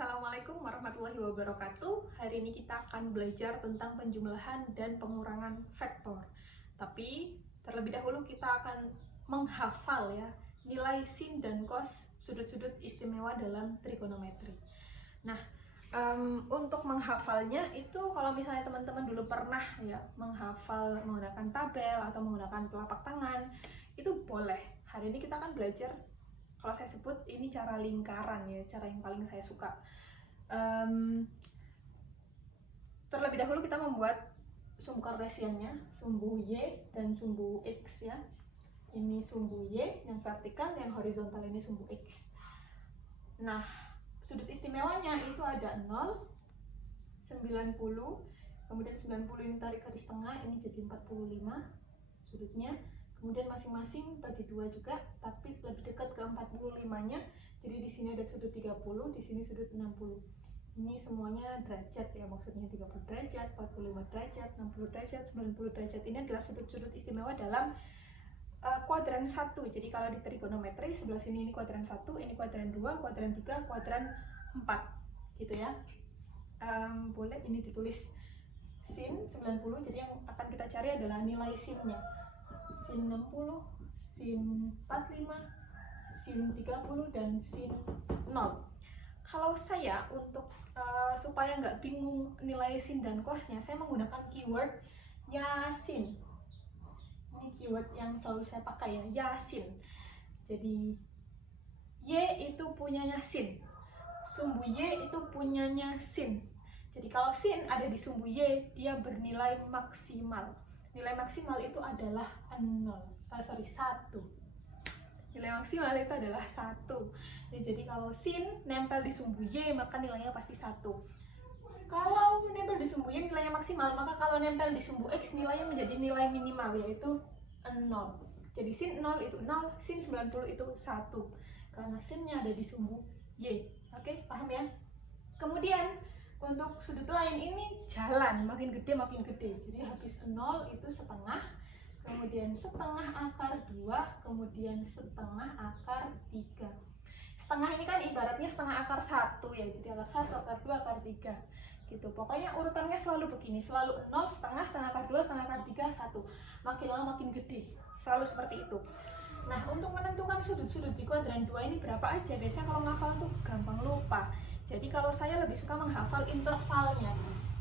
Assalamualaikum warahmatullahi wabarakatuh. Hari ini kita akan belajar tentang penjumlahan dan pengurangan vektor. Tapi terlebih dahulu kita akan menghafal ya nilai sin dan cos sudut-sudut istimewa dalam trigonometri. Nah, untuk menghafalnya itu kalau misalnya teman-teman dulu pernah ya menghafal menggunakan tabel atau menggunakan telapak tangan, itu boleh. Hari ini kita akan belajar, kalau saya sebut ini cara lingkaran ya, cara yang paling saya suka. Terlebih dahulu kita membuat sumbu kartesiannya, sumbu Y dan sumbu X ya. Ini sumbu Y yang vertikal, yang horizontal ini sumbu X. Nah, sudut istimewanya itu ada 0, 90, kemudian 90 ini tarik garis tengah, ini jadi 45 sudutnya. Kemudian masing-masing bagi 2 juga, tapi lebih dekat ke 45-nya. Jadi di sini ada sudut 30, di sini sudut 60. Ini semuanya derajat ya, maksudnya 30 derajat, 45 derajat, 60 derajat, 90 derajat. Ini adalah sudut-sudut istimewa dalam kuadran 1. Jadi kalau di trigonometri sebelah sini ini kuadran 1, ini kuadran 2, kuadran 3, kuadran 4. Gitu ya. Boleh ini ditulis sin 90, jadi yang akan kita cari adalah nilai sinnya. Sin 60, sin 45, sin 30, dan sin 0. Kalau saya untuk supaya nggak bingung nilai sin dan cosnya, saya menggunakan keyword yasin. Ini keyword yang selalu saya pakai ya, yasin. Jadi Y itu punyanya sin, sumbu Y itu punyanya sin. Jadi kalau sin ada di sumbu Y, dia bernilai maksimal. Nilai maksimal itu adalah 1. Nilai maksimal itu adalah 1. Ya, jadi kalau sin nempel di sumbu Y, maka nilainya pasti 1. Kalau nempel di sumbu Y nilainya maksimal, maka kalau nempel di sumbu X nilainya menjadi nilai minimal, yaitu 0. Jadi sin 0 itu 0, sin 90 itu 1. Karena sinnya ada di sumbu Y. Oke, paham ya? Kemudian untuk sudut lain ini jalan, makin gede makin gede. Jadi habis 0 itu setengah, kemudian setengah akar 2, kemudian setengah akar 3. Setengah ini kan ibaratnya setengah akar 1 ya. Jadi akar 1, akar 2, akar 3. Gitu. Pokoknya urutannya selalu begini, selalu 0, setengah, setengah akar 2, setengah akar 3, 1. Makin lama makin gede. Selalu seperti itu. Nah, untuk menentukan sudut-sudut di kuadran 2 ini berapa aja? Biasanya kalau ngafal tuh gampang lupa. Jadi kalau saya lebih suka menghafal intervalnya.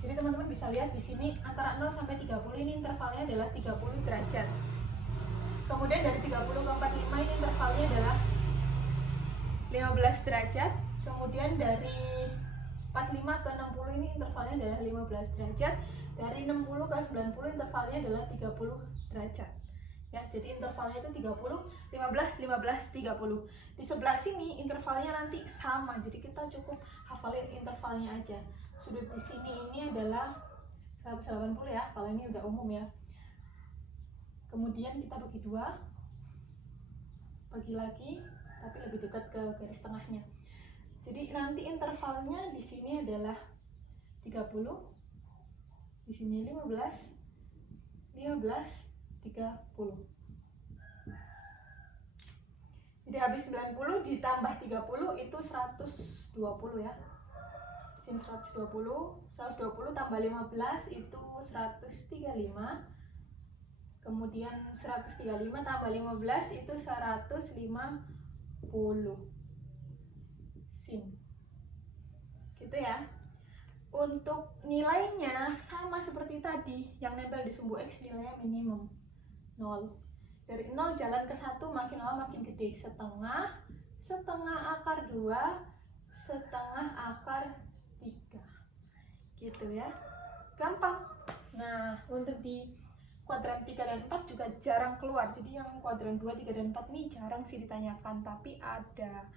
Jadi teman-teman bisa lihat di sini antara 0 sampai 30 ini intervalnya adalah 30 derajat. Kemudian dari 30 ke 45 ini intervalnya adalah 15 derajat. Kemudian dari 45 ke 60 ini intervalnya adalah 15 derajat. Dari 60 ke 90 intervalnya adalah 30 derajat. Ya, jadi intervalnya itu 30, 15, 15, 30. Di sebelah sini intervalnya nanti sama, jadi kita cukup hafalin intervalnya aja. Sudut di sini ini adalah 180 ya, kalau ini udah umum ya. Kemudian kita bagi 2, bagi lagi, tapi lebih dekat ke garis tengahnya. Jadi nanti intervalnya di sini adalah 30, di sini 15, 15, 30. Jadi habis 90 ditambah 30 itu 120 ya. Sini 120, 120 tambah 15 itu 135. Kemudian 135 tambah 15 itu 150 sin. Gitu ya. Untuk nilainya sama seperti tadi, yang nempel di sumbu X nilainya minimum 0. Dari 0 jalan ke 1 makin lama makin gede. Setengah, setengah akar 2, setengah akar 3. Gitu ya. Gampang. Nah, untuk di kuadran 3 dan 4 juga jarang keluar. Jadi yang kuadran 2, 3, dan 4 ini jarang sih ditanyakan, tapi ada.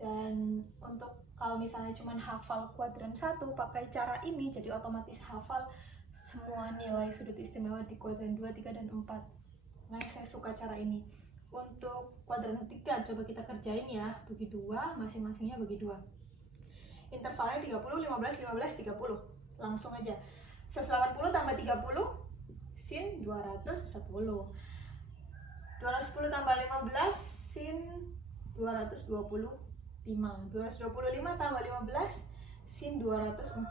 Dan untuk kalau misalnya cuma hafal kuadran 1 pakai cara ini, jadi otomatis hafal semua nilai sudut istimewa di kuadran 2, 3, dan 4. Nah, saya suka cara ini. Untuk kuadran 3 coba kita kerjain ya, bagi 2, masing-masingnya bagi 2. Intervalnya 30, 15, 15, 30. Langsung aja. 180 tambah 30 sin 210. 210 tambah 15 sin 225. 225 tambah 15 sin 240.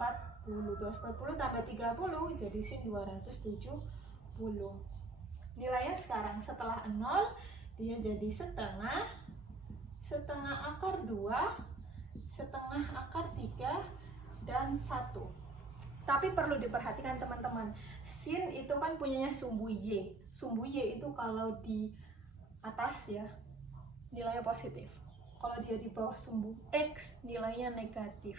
240 tambah 30 jadi sin 270. Nilainya sekarang setelah 0 dia jadi setengah akar 2, setengah akar 3, dan 1. Tapi perlu diperhatikan teman-teman, sin itu kan punyanya sumbu Y. Sumbu Y itu kalau di atas ya nilainya positif, kalau dia di bawah sumbu X nilainya negatif.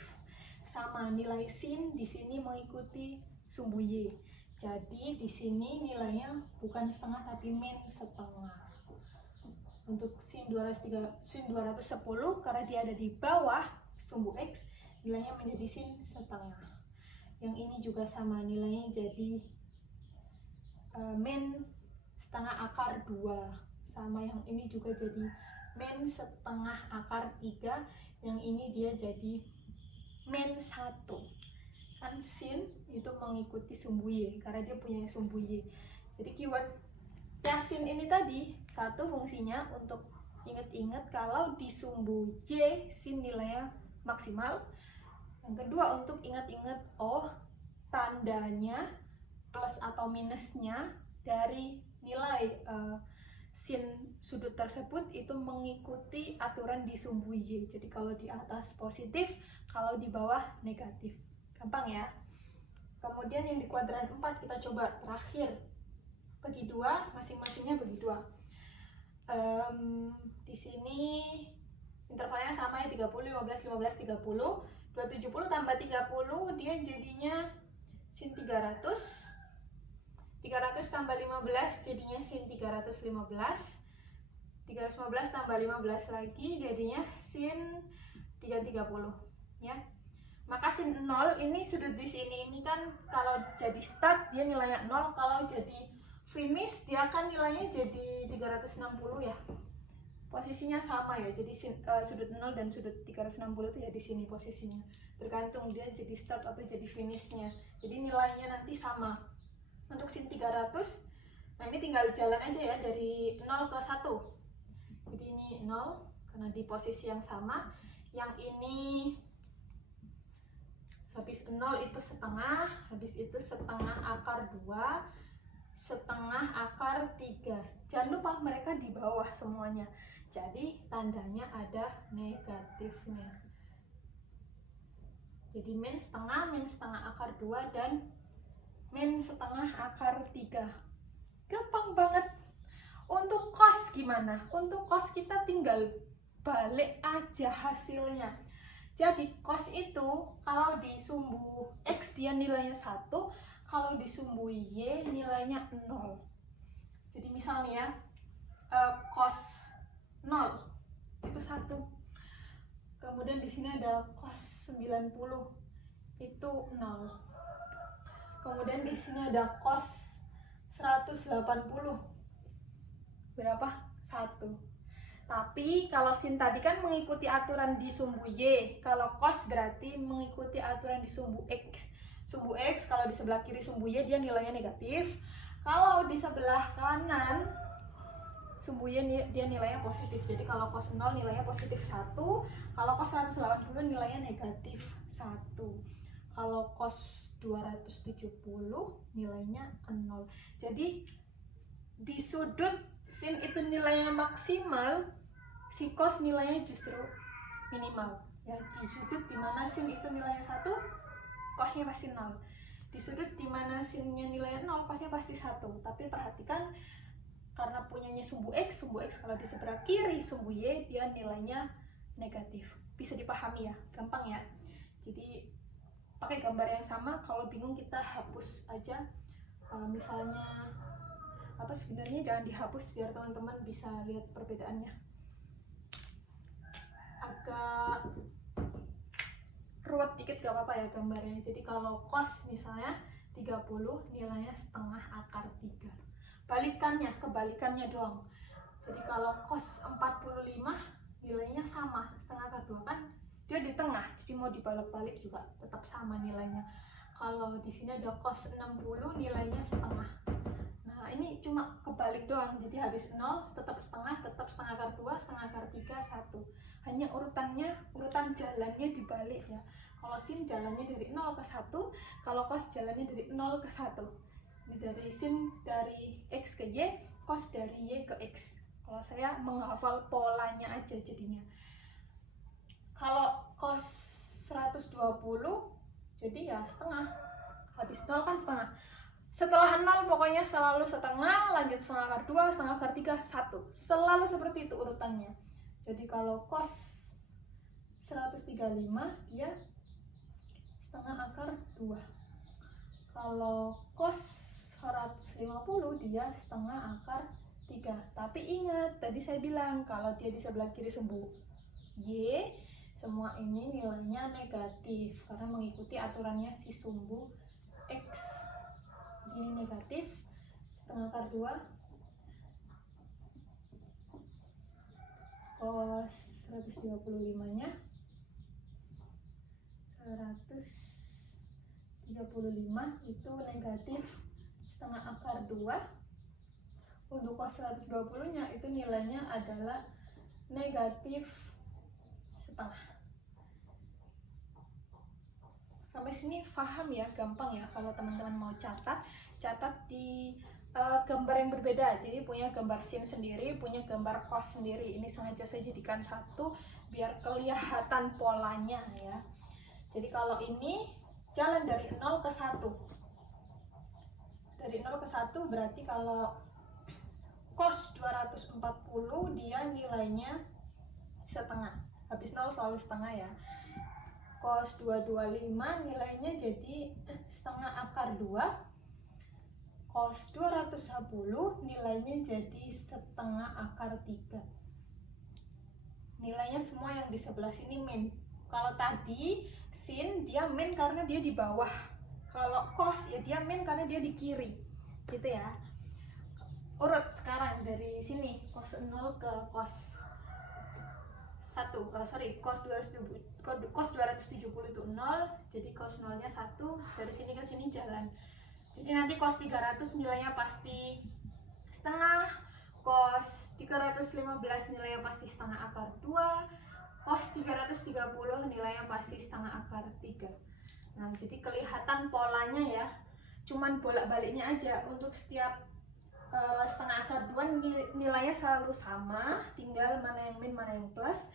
Sama nilai sin di sini mengikuti sumbu Y. Jadi di sini nilainya bukan setengah tapi min setengah. Untuk sin 210 karena dia ada di bawah sumbu X, nilainya menjadi sin setengah. Yang ini juga sama, nilainya jadi min setengah akar 2. Sama yang ini juga jadi min setengah akar 3. Yang ini dia jadi min 1. Kan sin itu mengikuti sumbu Y karena dia punya sumbu Y. Jadi keyword sin ini tadi satu fungsinya untuk ingat-ingat kalau di sumbu Y sin nilainya maksimal. Yang kedua untuk ingat-ingat tandanya plus atau minusnya dari nilai sin sudut tersebut itu mengikuti aturan di sumbu Y. Jadi kalau di atas positif, kalau di bawah negatif. Gampang ya. Kemudian yang di kuadran 4 kita coba terakhir. Bagi 2, masing-masingnya bagi 2. Di sini intervalnya sama ya, 30, 15, 15, 30. 270 tambah 30 dia jadinya sin 300. 300 tambah 15 jadinya sin 315. 315 tambah 15 lagi jadinya sin 330 ya. Maka sin 0 ini sudut di sini ini kan kalau jadi start dia nilainya 0, kalau jadi finish dia akan nilainya jadi 360 ya. Posisinya sama ya. Jadi sudut 0 dan sudut 360 itu ya di sini posisinya. Tergantung dia jadi start atau jadi finishnya. Jadi nilainya nanti sama. Untuk sin 300, nah ini tinggal jalan aja ya dari 0 ke 1. Jadi ini 0 karena di posisi yang sama. Yang ini habis 0 itu setengah, habis itu setengah akar 2, setengah akar 3. Jangan lupa mereka di bawah semuanya. Jadi tandanya ada negatifnya. Jadi min setengah akar 2, dan min setengah akar 3. Gampang banget. Untuk cos gimana? Untuk cos kita tinggal balik aja hasilnya. Jadi cos itu kalau di sumbu X dia nilainya 1, kalau di sumbu Y nilainya 0. Jadi misalnya cos 0 itu 1. Kemudian di sini ada cos 90 itu 0. Kemudian di sini ada cos 180. Berapa? 1. Tapi kalau sin tadi kan mengikuti aturan di sumbu Y. Kalau cos berarti mengikuti aturan di sumbu X. Sumbu X kalau di sebelah kiri sumbu Y dia nilainya negatif. Kalau di sebelah kanan sumbu Y dia nilainya positif. Jadi kalau cos 0 nilainya positif 1. Kalau cos 180 nilainya negatif 1. Kalau cos 270 nilainya 0. Jadi di sudut sin itu nilainya maksimal, si cos nilainya justru minimal. Ya, di sudut dimana sin itu nilainya 1, cosnya pasti 0. Di sudut dimana sinnya nilainya 0, cosnya pasti 1. Tapi perhatikan, karena punyanya sumbu X kalau di sebelah kiri sumbu Y dia nilainya negatif. Bisa dipahami ya, gampang ya. Jadi pakai gambar yang sama, kalau bingung kita hapus aja. Misalnya atau sebenarnya jangan dihapus biar teman-teman bisa lihat perbedaannya. Agak ruwet dikit gak apa-apa ya gambarnya. Jadi kalau cos misalnya 30 nilainya setengah akar 3. Kebalikannya doang. Jadi kalau cos 45 nilainya sama, setengah akar 2 kan dia di tengah. Jadi mau dibalik-balik juga tetap sama nilainya. Kalau di sini ada cos 60 nilainya setengah. Nah ini cuma kebalik doang, jadi habis 0 tetap setengah akar 2, setengah akar 3, 1. Hanya urutan jalannya dibalik ya. Kalau sin jalannya dari 0 ke 1, kalau cos jalannya dari 0 ke 1. Ini dari sin dari X ke Y, cos dari Y ke X. Kalau saya menghafal polanya aja jadinya. Kalau cos 120, jadi ya setengah. Habis 0 kan setengah. Setelah 0 pokoknya selalu setengah, lanjut setengah akar 2, setengah akar 3, 1. Selalu seperti itu urutannya. Jadi kalau cos 135 dia setengah akar 2. Kalau cos 150 dia setengah akar 3. Tapi ingat, tadi saya bilang kalau dia di sebelah kiri sumbu Y, semua ini nilainya negatif karena mengikuti aturannya si sumbu X. Ini negatif, setengah akar 2 cos 135 nya 135 itu negatif setengah akar 2. Untuk cos 120 nya itu nilainya adalah negatif setengah. Sampai sini paham ya, gampang ya. Kalau teman-teman mau catat di gambar yang berbeda. Jadi punya gambar sin sendiri, punya gambar cos sendiri. Ini sengaja saya jadikan satu biar kelihatan polanya ya. Jadi kalau ini jalan dari 0 ke 1. Dari 0 ke 1 berarti kalau cos 240 dia nilainya setengah. Habis 0 selalu setengah ya. Cos 225 nilainya jadi setengah akar 2. Cos 210 nilainya jadi setengah akar 3. Nilainya semua yang di sebelah sini min. Kalau tadi sin dia min karena dia di bawah. Kalau cos ya dia min karena dia di kiri. Gitu ya. Urut sekarang dari sini cos 0 ke cos 1. Cos 270 itu 0, jadi cos 0-nya 1, dari sini ke sini jalan. Jadi nanti cos 300 nilainya pasti setengah, cos 315 nilainya pasti setengah akar 2, cos 330 nilainya pasti setengah akar 3. Nah, jadi kelihatan polanya ya. Cuman bolak-baliknya aja. Untuk setiap setengah akar 2 nilainya selalu sama, tinggal mana yang min, mana yang plus.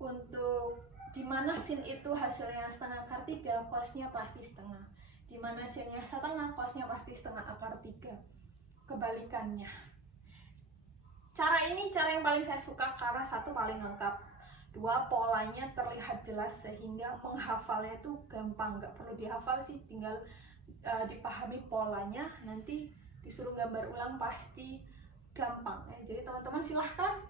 Untuk dimana sin itu hasilnya setengah akar 3, cosnya pasti setengah. Dimana sinnya setengah, cosnya pasti setengah akar 3. Kebalikannya. Cara ini cara yang paling saya suka karena satu paling lengkap, dua polanya terlihat jelas sehingga menghafalnya itu gampang. Nggak perlu dihafal sih, tinggal dipahami polanya, nanti disuruh gambar ulang pasti gampang. Jadi teman-teman silahkan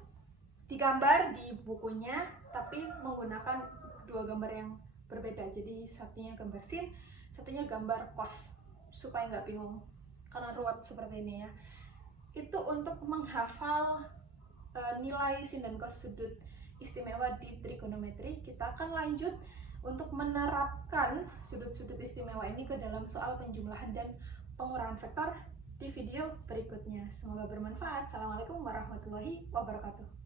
digambar di bukunya, tapi menggunakan dua gambar yang berbeda. Jadi satunya gambar sin, satunya gambar cos, supaya nggak bingung karena ruwet seperti ini ya. Itu untuk menghafal nilai sin dan cos sudut istimewa di trigonometri. Kita akan lanjut untuk menerapkan sudut-sudut istimewa ini ke dalam soal penjumlahan dan pengurangan vektor di video berikutnya. Semoga bermanfaat. Assalamualaikum warahmatullahi wabarakatuh.